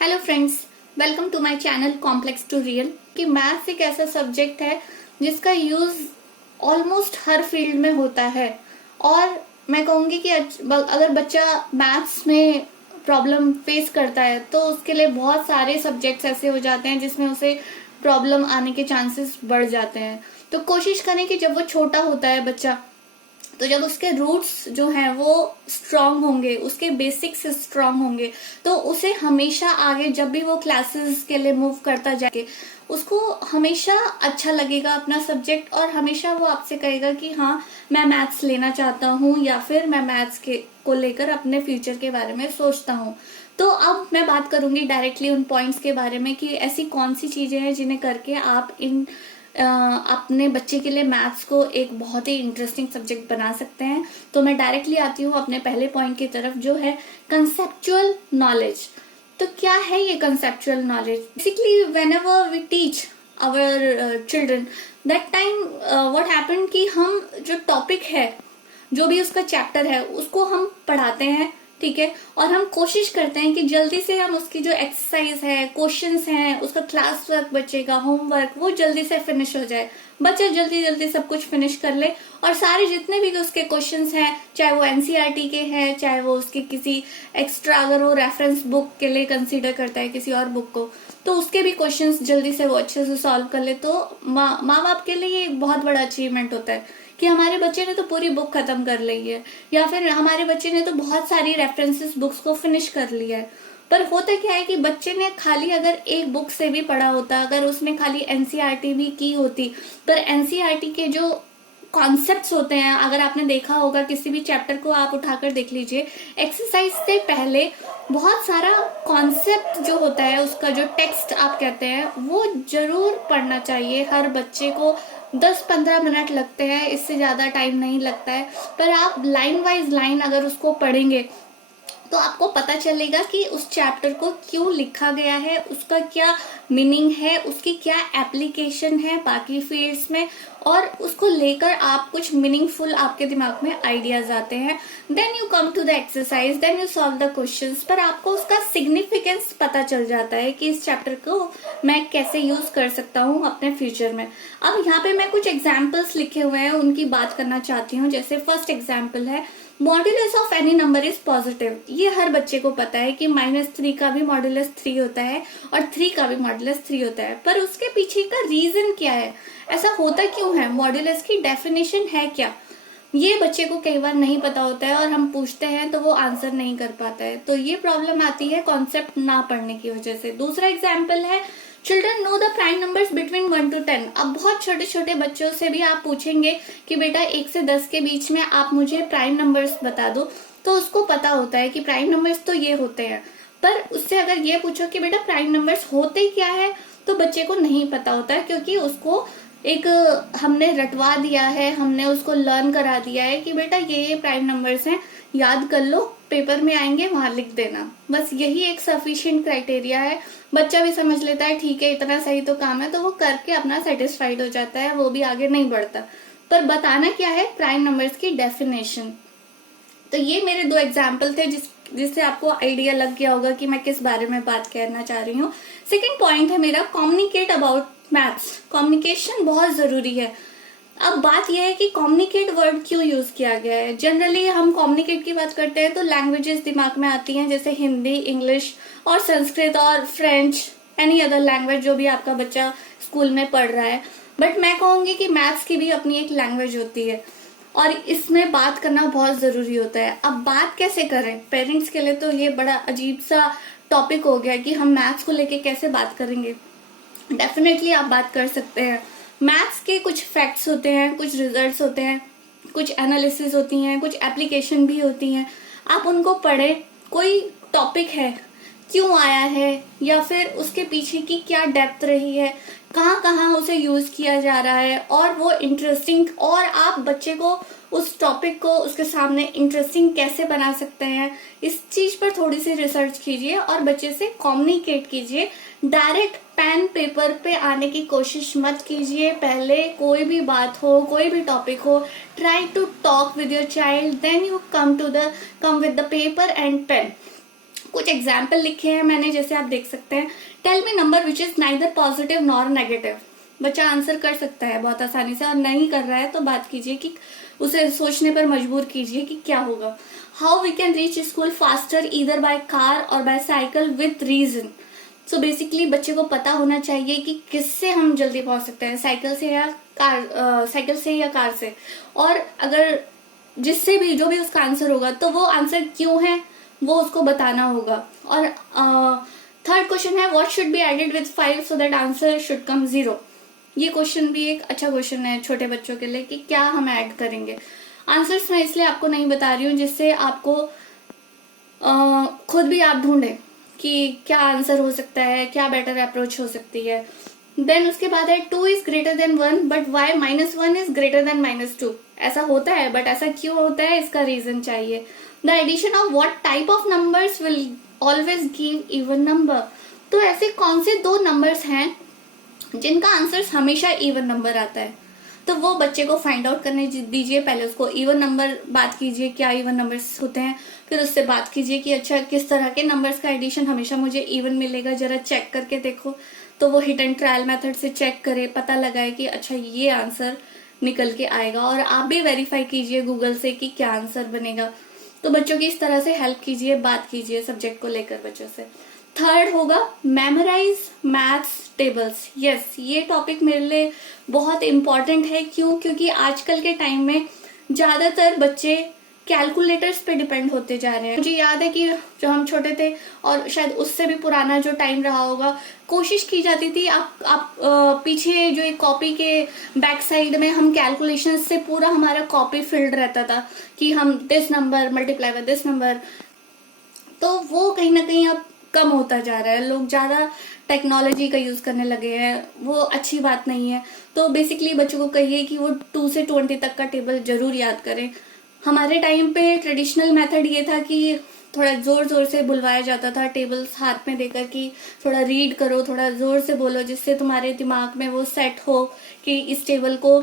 Hello friends, welcome to my channel complex to real. कि maths एक ऐसा subject है जिसका यूज ऑलमोस्ट हर फील्ड में होता है। और मैं कहूँगी कि अगर बच्चा मैथ्स में प्रॉब्लम फेस करता है तो उसके लिए बहुत सारे सब्जेक्ट्स ऐसे हो जाते हैं जिसमें उसे प्रॉब्लम आने के चांसेस बढ़ जाते हैं। तो कोशिश करें कि जब वो छोटा होता है बच्चा, तो जब उसके रूट्स जो हैं वो स्ट्रांग होंगे, उसके बेसिक्स स्ट्रांग होंगे, तो उसे हमेशा आगे जब भी वो क्लासेस के लिए मूव करता जाए उसको हमेशा अच्छा लगेगा अपना सब्जेक्ट, और हमेशा वो आपसे कहेगा कि हाँ मैं मैथ्स लेना चाहता हूँ या फिर मैं मैथ्स के को लेकर अपने फ्यूचर के बारे में सोचता हूँ। तो अब मैं बात करूंगी डायरेक्टली उन पॉइंट्स के बारे में कि ऐसी कौन सी चीजें हैं जिन्हें करके आप अपने बच्चे के लिए मैथ्स को एक बहुत ही इंटरेस्टिंग सब्जेक्ट बना सकते हैं। तो मैं डायरेक्टली आती हूँ अपने पहले पॉइंट की तरफ, जो है कंसेप्चुअल नॉलेज। तो क्या है ये conceptual knowledge? Basically whenever we teach our children, that time what happen कि हम जो टॉपिक है, जो भी उसका चैप्टर है, उसको हम पढ़ाते हैं, ठीक है, और हम कोशिश करते हैं कि जल्दी से हम उसकी जो एक्सरसाइज है, क्वेश्चंस हैं, उसका क्लास वर्क, बच्चे का होमवर्क, वो जल्दी से फिनिश हो जाए। बच्चा जल्दी जल्दी सब कुछ फिनिश कर ले और सारे जितने भी उसके क्वेश्चंस हैं, चाहे वो एनसीईआरटी के हैं, चाहे वो उसके किसी एक्स्ट्रा, अगर वो रेफरेंस बुक के लिए कंसीडर करता है किसी और बुक को, तो उसके भी क्वेश्चंस जल्दी से वो अच्छे से सॉल्व कर ले। तो माँ बाप के लिए ये एक बहुत बड़ा अचीवमेंट होता है कि हमारे बच्चे ने तो पूरी बुक खत्म कर ली है, या फिर हमारे बच्चे ने तो बहुत सारी रेफरेंसेस बुक्स को फिनिश कर लिया है। पर होता क्या है कि बच्चे ने खाली अगर एक बुक से भी पढ़ा होता, अगर उसने खाली एनसीईआरटी भी की होती, पर एनसीईआरटी के जो कॉन्सेप्ट्स होते हैं, अगर आपने देखा होगा किसी भी चैप्टर को आप उठाकर देख लीजिए, एक्सरसाइज से पहले बहुत सारा कॉन्सेप्ट जो होता है, उसका जो टेक्स्ट आप कहते हैं, वो जरूर पढ़ना चाहिए। हर बच्चे को 10-15 मिनट लगते हैं, इससे ज्यादा टाइम नहीं लगता है। पर आप लाइन वाइज लाइन अगर उसको पढ़ेंगे तो आपको पता चलेगा कि उस चैप्टर को क्यों लिखा गया है, उसका क्या मीनिंग है, उसकी क्या एप्लीकेशन है बाकी फील्ड्स में, और उसको लेकर आप कुछ मीनिंगफुल आपके दिमाग में आइडियाज आते हैं। Then you come to the exercise, then you solve the questions, पर आपको उसका सिग्निफिकेंस पता चल जाता है कि इस चैप्टर को मैं कैसे यूज कर सकता हूँ अपने फ्यूचर में। अब यहाँ पे मैं कुछ एग्जाम्पल्स लिखे हुए हैं, उनकी बात करना चाहती हूँ। जैसे फर्स्ट एग्जाम्पल है, modulus of any number is positive. ये हर बच्चे को पता है कि -3 का भी मॉड्यूलस 3 होता है और 3 का भी मॉड्यूलस 3 होता है। पर उसके पीछे का रीजन क्या है, ऐसा होता क्यों है, मॉड्यूलस की डेफिनेशन है क्या, ये बच्चे को कई बार नहीं पता होता है, और हम पूछते हैं तो वो आंसर नहीं कर पाता है। तो ये प्रॉब्लम आती है कॉन्सेप्ट ना पढ़ने की वजह से। दूसरा एग्जाम्पल है, children know the prime numbers between 1 to 10। अब बहुत छोटे छोटे बच्चों से भी आप पूछेंगे कि बेटा 1 से 10 के बीच में आप मुझे प्राइम नंबर्स बता दो, तो उसको पता होता है कि प्राइम नंबर्स तो ये होते हैं। पर उससे अगर ये पूछो कि बेटा प्राइम नंबर्स होते क्या है, तो बच्चे को नहीं पता होता है, क्योंकि उसको एक हमने रटवा दिया है, हमने उसको लर्न करा दिया है कि बेटा ये प्राइम नंबर्स हैं, याद कर लो, पेपर में आएंगे वहां लिख देना। बस यही एक सफिशिएंट क्राइटेरिया है। बच्चा भी समझ लेता है ठीक है इतना सही तो काम है, तो वो करके अपना सेटिस्फाइड हो जाता है, वो भी आगे नहीं बढ़ता। पर बताना क्या है, प्राइम नंबर्स की डेफिनेशन। तो ये मेरे 2 एग्जाम्पल थे जिससे आपको आइडिया लग गया होगा कि मैं किस बारे में बात करना चाह रही हूँ। सेकेंड पॉइंट है मेरा, कम्युनिकेट अबाउट मैथ्स। कम्युनिकेशन बहुत जरूरी है। अब बात यह है कि कम्युनिकेट वर्ड क्यों यूज किया गया है। जनरली हम कम्युनिकेट की बात करते हैं तो लैंग्वेजेस दिमाग में आती हैं, जैसे हिंदी, इंग्लिश और संस्कृत और फ्रेंच, एनी अदर लैंग्वेज जो भी आपका बच्चा स्कूल में पढ़ रहा है। बट मैं कहूंगी कि मैथ्स की भी अपनी एक लैंग्वेज होती है और इसमें बात करना बहुत जरूरी होता है। अब बात कैसे करें, पेरेंट्स के लिए तो ये बड़ा अजीब सा टॉपिक हो गया कि हम मैथ्स को लेके कैसे बात करेंगे। डेफिनेटली आप बात कर सकते हैं। मैथ्स के कुछ फैक्ट्स होते हैं, कुछ रिजल्ट्स होते हैं, कुछ एनालिसिस होती हैं, कुछ एप्लीकेशन भी होती हैं। आप उनको पढ़ें, कोई टॉपिक है क्यों आया है, या फिर उसके पीछे की क्या डेप्थ रही है, कहाँ कहाँ उसे यूज किया जा रहा है, और वो इंटरेस्टिंग, और आप बच्चे को उस टॉपिक को उसके सामने इंटरेस्टिंग कैसे बना सकते हैं, इस चीज पर थोड़ी सी रिसर्च कीजिए और बच्चे से कम्युनिकेट कीजिए। डायरेक्ट पेन पेपर पे आने की कोशिश मत कीजिए। पहले कोई भी बात हो, कोई भी टॉपिक हो, try to talk with your child, then you come with the paper and pen. कुछ एग्जाम्पल लिखे हैं मैंने, जैसे आप देख सकते हैं, tell me number which is neither positive nor negative. बच्चा आंसर कर सकता है बहुत आसानी से, और नहीं कर रहा है तो बात कीजिए कि उसे सोचने पर मजबूर कीजिए कि क्या होगा। How we can reach school faster either by car और by cycle with reason. So basically बच्चे को पता होना चाहिए कि किससे हम जल्दी पहुंच सकते हैं, साइकिल से या कार से, और अगर जिससे भी जो भी उसका आंसर होगा तो वो आंसर क्यों है वो उसको बताना होगा। और थर्ड क्वेश्चन है what should be added with 5 so that answer should come 0। ये क्वेश्चन भी एक अच्छा क्वेश्चन है छोटे बच्चों के लिए कि क्या हम ऐड करेंगे। आंसर्स मैं इसलिए आपको नहीं बता रही हूँ जिससे आपको खुद भी आप ढूंढें कि क्या आंसर हो सकता है, क्या बेटर अप्रोच हो सकती है। देन उसके बाद है 2 is greater than 1 but why -1 is greater than -2। ऐसा होता है बट ऐसा क्यों होता है इसका रीजन चाहिए। The addition of what type of numbers will always give even number. तो ऐसे कौन से 2 नंबर्स हैं जिनका आंसर हमेशा इवन नंबर आता है, तो वो बच्चे को फाइंड आउट करने दीजिए। पहले उसको इवन नंबर बात कीजिए, क्या इवन नंबर्स होते हैं, फिर उससे बात कीजिए कि अच्छा किस तरह के नंबर्स का एडिशन हमेशा मुझे इवन मिलेगा, जरा चेक करके देखो। तो वो हिट एंड ट्रायल मेथड से चेक करे, पता लगाए कि अच्छा ये आंसर निकल के आएगा, और आप भी वेरीफाई कीजिए गूगल से कि क्या आंसर बनेगा। तो बच्चों की इस तरह से हेल्प कीजिए, बात कीजिए सब्जेक्ट को लेकर बच्चों से। थर्ड होगा मेमोराइज मैथ्स टेबल्स। यस, ये टॉपिक मेरे लिए बहुत इम्पॉर्टेंट है। क्यों? क्योंकि आजकल के टाइम में ज्यादातर बच्चे कैलकुलेटर्स पे डिपेंड होते जा रहे हैं। मुझे याद है कि जो हम छोटे थे और शायद उससे भी पुराना जो टाइम रहा होगा, कोशिश की जाती थी आप पीछे जो एक कॉपी के बैक साइड में हम कैलकुलेशन से पूरा हमारा कॉपी फिल्ड रहता था कि हम this number multiply by this number. तो वो कहीं ना कहीं अब कम होता जा रहा है, लोग ज्यादा टेक्नोलॉजी का यूज करने लगे हैं, वो अच्छी बात नहीं है। तो बेसिकली बच्चों को कहिए कि वो 2 से 20 तक का टेबल जरूर याद करें। हमारे टाइम पे ट्रेडिशनल मेथड ये था कि थोड़ा जोर जोर से बुलवाया जाता था, टेबल्स हाथ में देकर कि थोड़ा रीड करो, थोड़ा जोर से बोलो, जिससे तुम्हारे दिमाग में वो सेट हो कि इस टेबल को,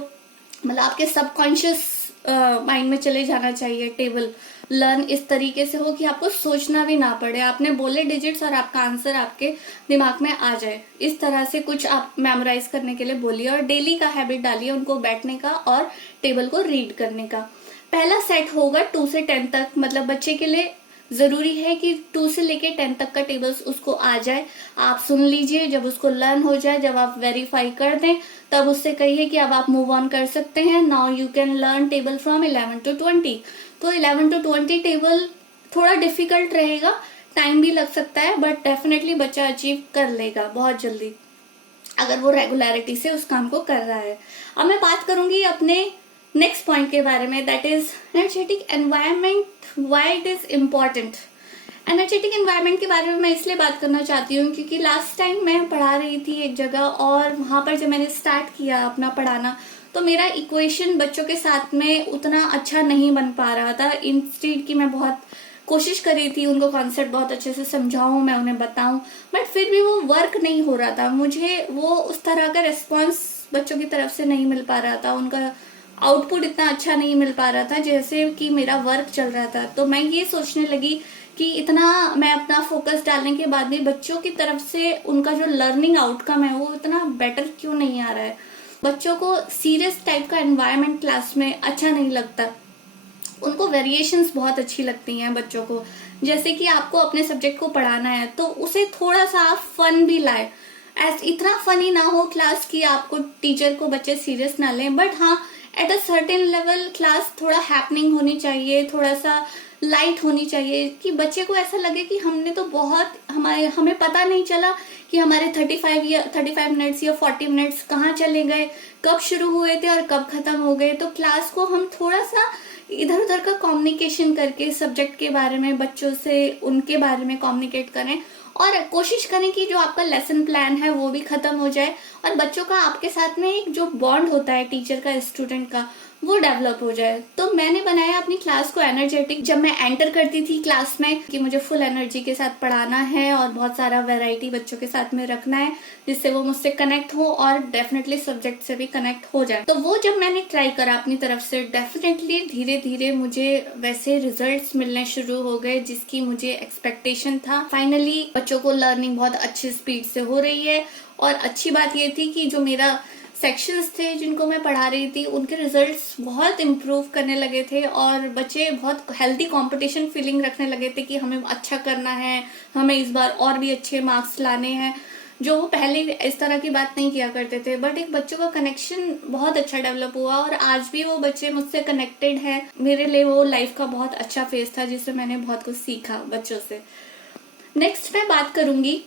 मतलब आपके सबकॉन्शियस माइंड में चले जाना चाहिए। टेबल लर्न इस तरीके से हो कि आपको सोचना भी ना पड़े, आपने बोले डिजिट्स और आपका आंसर आपके दिमाग में आ जाए। इस तरह से कुछ आप मेमोराइज करने के लिए बोलिए, और डेली का हैबिट डालिए उनको बैठने का और टेबल को रीड करने का। पहला सेट होगा 2 से 10 तक, मतलब बच्चे के लिए जरूरी है कि 2 से लेके 10 तक का टेबल्स उसको आ जाए। आप सुन लीजिए, जब उसको लर्न हो जाए, जब आप वेरीफाई कर दें, तब उससे कहिए कि अब आप मूव ऑन कर सकते हैं। Now you can learn table from 11 to 20। तो 11 to 20 टेबल थोड़ा डिफिकल्ट रहेगा, टाइम भी लग सकता है, बट डेफिनेटली बच्चा अचीव कर लेगा बहुत जल्दी अगर वो रेगुलरिटी से उस काम को कर रहा है। अब मैं बात करूंगी अपने नेक्स्ट पॉइंट के बारे में, that is energetic environment, why it is important. Energetic environment के बारे में मैं इसलिए बात करना चाहती हूँ क्योंकि लास्ट टाइम मैं पढ़ा रही थी एक जगह, और वहां पर जब मैंने स्टार्ट किया अपना पढ़ाना तो मेरा इक्वेशन बच्चों के साथ में उतना अच्छा नहीं बन पा रहा था। इंस्टेड की मैं बहुत कोशिश करी थी उनको कॉन्सेप्ट बहुत अच्छे से समझाऊं, मैं उन्हें बताऊं, बट फिर भी वो वर्क नहीं हो रहा था। मुझे वो उस तरह का रिस्पॉन्स बच्चों की तरफ से नहीं मिल पा रहा था, उनका आउटपुट इतना अच्छा नहीं मिल पा रहा था जैसे कि मेरा वर्क चल रहा था। तो मैं ये सोचने लगी कि इतना मैं अपना फोकस डालने के बाद भी बच्चों की तरफ से उनका जो लर्निंग आउटकम है वो इतना बेटर क्यों नहीं आ रहा है। बच्चों को सीरियस टाइप का एनवायरनमेंट क्लास में अच्छा नहीं लगता, उनको वेरिएशंस बहुत अच्छी लगती हैं बच्चों को। जैसे कि आपको अपने सब्जेक्ट को पढ़ाना है तो उसे थोड़ा सा आप फन भी लाए, इतना फनी ना हो क्लास की आपको टीचर को बच्चे सीरियस ना लें, बट हाँ at a certain level class थोड़ा हैपनिंग होनी चाहिए, थोड़ा सा लाइट होनी चाहिए कि बच्चे को ऐसा लगे कि हमने तो बहुत हमें पता नहीं चला कि हमारे 35 मिनट्स या 40 मिनट्स कहाँ चले गए, कब शुरू हुए थे और कब खत्म हो गए। तो क्लास को हम थोड़ा सा इधर उधर का कम्युनिकेशन करके सब्जेक्ट के बारे में बच्चों से उनके बारे में कम्युनिकेट करें, और कोशिश करें कि जो आपका लेसन प्लान है वो भी खत्म हो जाए, और बच्चों का आपके साथ में एक जो बॉन्ड होता है टीचर का स्टूडेंट का वो डेवलप हो जाए। तो मैंने बनाया अपनी क्लास को एनर्जेटिक। जब मैं एंटर करती थी क्लास में कि मुझे फुल एनर्जी के साथ पढ़ाना है और बहुत सारा वैरायटी बच्चों के साथ में रखना है जिससे वो मुझसे कनेक्ट हो और डेफिनेटली सब्जेक्ट से भी कनेक्ट हो जाए। तो वो जब मैंने ट्राई करा अपनी तरफ से, डेफिनेटली धीरे धीरे मुझे वैसे रिजल्ट्स मिलने शुरू हो गए जिसकी मुझे एक्सपेक्टेशन था। फाइनली बच्चों को लर्निंग बहुत अच्छी स्पीड से हो रही है। और अच्छी बात ये थी कि जो मेरा सेक्शंस थे जिनको मैं पढ़ा रही थी उनके रिजल्ट्स बहुत इम्प्रूव करने लगे थे और बच्चे बहुत हेल्दी कंपटीशन फीलिंग रखने लगे थे कि हमें अच्छा करना है, हमें इस बार और भी अच्छे मार्क्स लाने हैं, जो वो पहले इस तरह की बात नहीं किया करते थे। बट एक बच्चों का कनेक्शन बहुत अच्छा डेवलप हुआ और आज भी वो बच्चे मुझसे कनेक्टेड हैं। मेरे लिए वो लाइफ का बहुत अच्छा फेज था जिससे मैंने बहुत कुछ सीखा बच्चों से। नेक्स्ट मैं बात करूंगी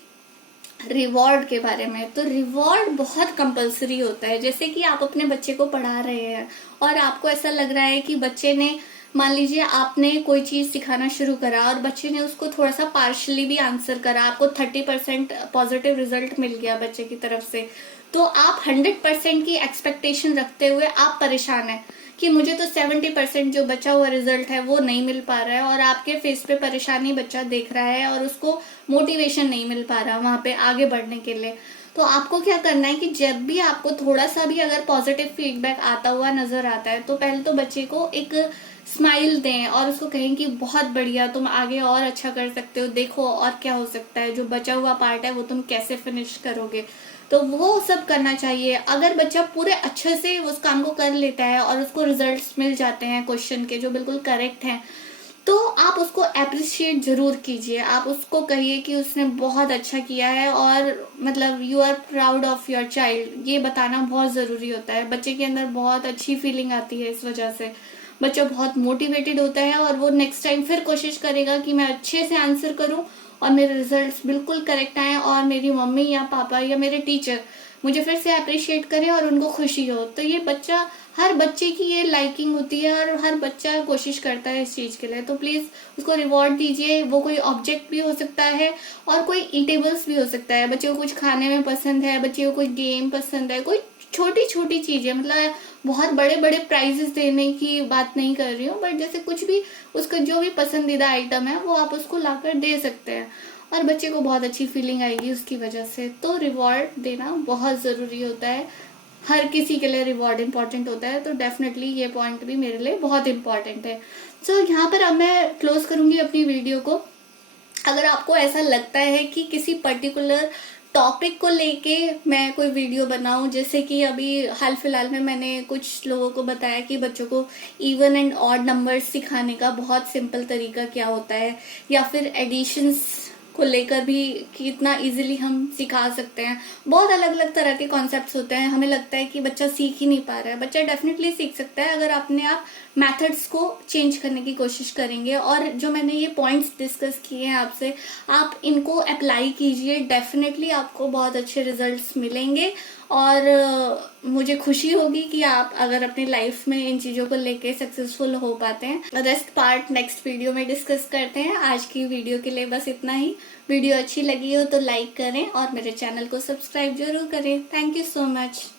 रिवॉर्ड के बारे में। तो रिवॉर्ड बहुत कंपलसरी होता है। जैसे कि आप अपने बच्चे को पढ़ा रहे हैं और आपको ऐसा लग रहा है कि बच्चे ने, मान लीजिए आपने कोई चीज सिखाना शुरू करा और बच्चे ने उसको थोड़ा सा पार्शली भी आंसर करा, आपको 30% पॉजिटिव रिजल्ट मिल गया बच्चे की तरफ से, तो आप 100% की एक्सपेक्टेशन रखते हुए आप परेशान हैं कि मुझे तो 70% जो बचा हुआ रिजल्ट है वो नहीं मिल पा रहा है और आपके फेस पे परेशानी बच्चा देख रहा है और उसको मोटिवेशन नहीं मिल पा रहा वहां पे आगे बढ़ने के लिए। तो आपको क्या करना है कि जब भी आपको थोड़ा सा भी अगर पॉजिटिव फीडबैक आता हुआ नजर आता है तो पहले तो बच्चे को एक स्माइल दें और उसको कहें कि बहुत बढ़िया, तुम आगे और अच्छा कर सकते हो, देखो और क्या हो सकता है, जो बचा हुआ पार्ट है वो तुम कैसे फिनिश करोगे। तो वो सब करना चाहिए। अगर बच्चा पूरे अच्छे से उस काम को कर लेता है और उसको रिजल्ट्स मिल जाते हैं क्वेश्चन के जो बिल्कुल करेक्ट हैं, तो आप उसको अप्रिशिएट जरूर कीजिए। आप उसको कहिए कि उसने बहुत अच्छा किया है और मतलब you are proud of your child. ये बताना बहुत जरूरी होता है। बच्चे के अंदर बहुत अच्छी फीलिंग आती है इस वजह से। बच्चा बहुत मोटिवेटेड होता है और वो नेक्स्ट टाइम फिर कोशिश करेगा कि मैं अच्छे से आंसर करूं और मेरे रिजल्ट्स बिल्कुल करेक्ट आए और मेरी मम्मी या पापा या मेरे टीचर मुझे फिर से अप्रिशिएट करें और उनको खुशी हो। तो ये बच्चा, हर बच्चे की ये लाइकिंग होती है और हर बच्चा कोशिश करता है इस चीज के लिए। तो प्लीज उसको रिवॉर्ड दीजिए। वो कोई ऑब्जेक्ट भी हो सकता है और कोई ईटेबल्स भी हो सकता है। बच्चे को कुछ खाने में पसंद है, बच्चे को कोई गेम पसंद है, कोई छोटी छोटी चीजें, मतलब बहुत बड़े बड़े प्राइजेस देने की बात नहीं कर रही हूँ, बट जैसे कुछ भी उसका जो भी पसंदीदा आइटम है वो आप उसको लाकर दे सकते हैं और बच्चे को बहुत अच्छी फीलिंग आएगी उसकी वजह से। तो रिवॉर्ड देना बहुत जरूरी होता है। हर किसी के लिए रिवॉर्ड इम्पोर्टेंट होता है। तो डेफिनेटली ये पॉइंट भी मेरे लिए बहुत इम्पोर्टेंट है। सो यहाँ पर अब मैं क्लोज करूंगी अपनी वीडियो को। अगर आपको ऐसा लगता है कि किसी पर्टिकुलर टॉपिक को लेके मैं कोई वीडियो बनाऊं, जैसे कि अभी हाल फिलहाल में मैंने कुछ लोगों को बताया कि बच्चों को इवन एंड ऑड नंबर्स सिखाने का बहुत सिंपल तरीका क्या होता है, या फिर एडिशंस को लेकर भी कितना इजीली हम सिखा सकते हैं। बहुत अलग अलग तरह के कॉन्सेप्ट्स होते हैं। हमें लगता है कि बच्चा सीख ही नहीं पा रहा है, बच्चा डेफिनेटली सीख सकता है अगर अपने आप मेथड्स को चेंज करने की कोशिश करेंगे। और जो मैंने ये पॉइंट्स डिस्कस किए हैं आपसे, आप इनको अप्लाई कीजिए, डेफिनेटली आपको बहुत अच्छे रिजल्ट्स मिलेंगे। और मुझे खुशी होगी कि आप अगर अपनी लाइफ में इन चीजों को लेके सक्सेसफुल हो पाते हैं। रेस्ट पार्ट नेक्स्ट वीडियो में डिस्कस करते हैं। आज की वीडियो के लिए बस इतना ही। वीडियो अच्छी लगी हो तो लाइक करें और मेरे चैनल को सब्सक्राइब जरूर करें। Thank you so much.